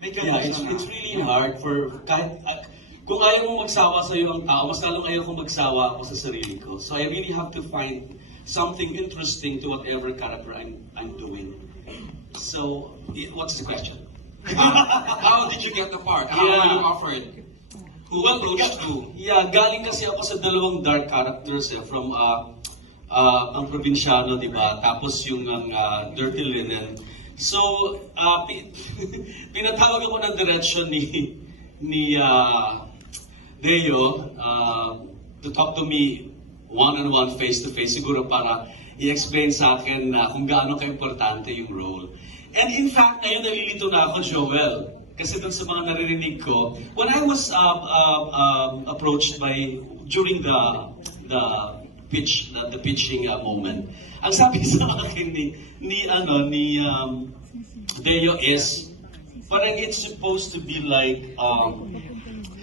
Kaya it's, it's really hard for kahit ah, kung ayaw mong magsawa sa iyo ang tao, mas lalong ayaw kong magsawa ako sa sarili ko. So I really have to find something interesting to whatever character I'm I'm doing. So, what's the question? How did you get the part? How Yeah. were you offered? Who approached you? Yeah, galing kasi ako sa dalawang dark characters eh, from uh, uh, ang probinsyano, di ba? Tapos yung ang uh, Dirty Linen. So, uh, pi- pinatawag ako ng direction ni ni uh, Deo uh, to talk to me one-on-one, face-to-face, siguro para i-explain sa akin na kung gaano ka-importante yung role. And in fact, ngayon nalilito na ako, Joel. Kasi dun sa mga naririnig ko, when I was uh, uh, um, approached by, during the the pitch, the, the pitching uh, moment, ang sabi sa akin ni, ni ano, ni um, Deo is, parang it's supposed to be like, um,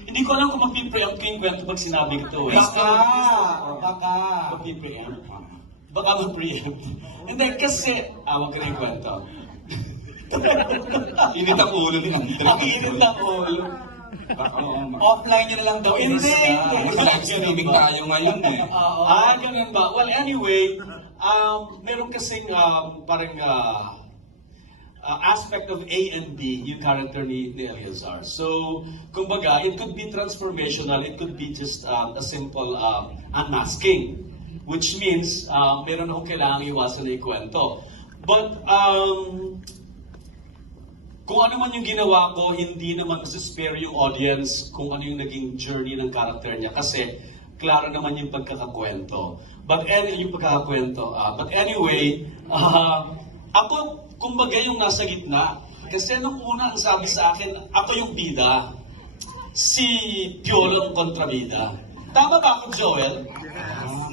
hindi ko alam kung mag-preempt ko yung kwento pag sinabi ko eh. Baka, baka. Mag-preempt. Baka mag-preempt. Hindi, kasi, ah, wag ko na yung kwento. Init ang ulo ni Andre. Ang init ng ulo. Offline nyo na lang daw. Hindi. Live streaming tayo ngayon eh. Ah, ganun ba? Well, anyway, um, meron kasing um, parang uh, uh, aspect of A and B yung character ni, ni Eleazar. So, kumbaga, it could be transformational, it could be just um, a simple um, unmasking. Which means, uh, meron akong kailangang iwasan na ikwento. But, um, kung ano man yung ginawa ko, hindi naman spare yung audience kung ano yung naging journey ng character niya. Kasi, klaro naman yung pagkakakwento. But any, yung pagkakakwento. ah, but anyway, ah, ako, kumbaga yung nasa gitna. Kasi nung una, ang sabi sa akin, ako yung bida. Si Piolo ang kontrabida. Tama ba ako, Joel?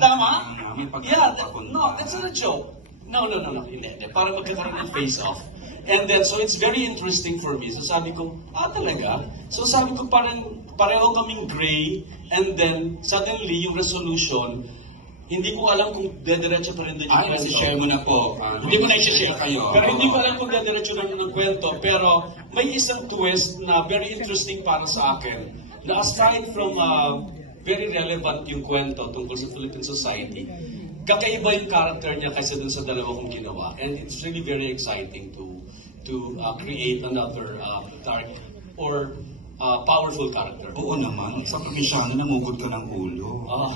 Tama? Yeah, that, no, that's not a joke. No, no, no, no, hindi, hindi. Para magkakaroon ng face-off. And then, so it's very interesting for me. So sabi ko, ah, talaga? So sabi ko, parang pareho kaming gray. And then, suddenly, yung resolution, hindi ko alam kung dediretso pa rin doon yung Ay, kwento. nasi-share mo na po. Ah, Hindi mo na i-share kayo. Pero hindi ko alam kung dediretso na ng kwento. Pero may isang twist na very interesting para sa akin. Na aside from uh, very relevant yung kwento tungkol sa Philippine society, kakaiba yung character niya kaysa dun sa dalawa kong ginawa. And it's really very exciting to to uh, create another uh, dark or uh, powerful character. Oo naman. Sa probinsyano, namugod ka ng ulo. Ah.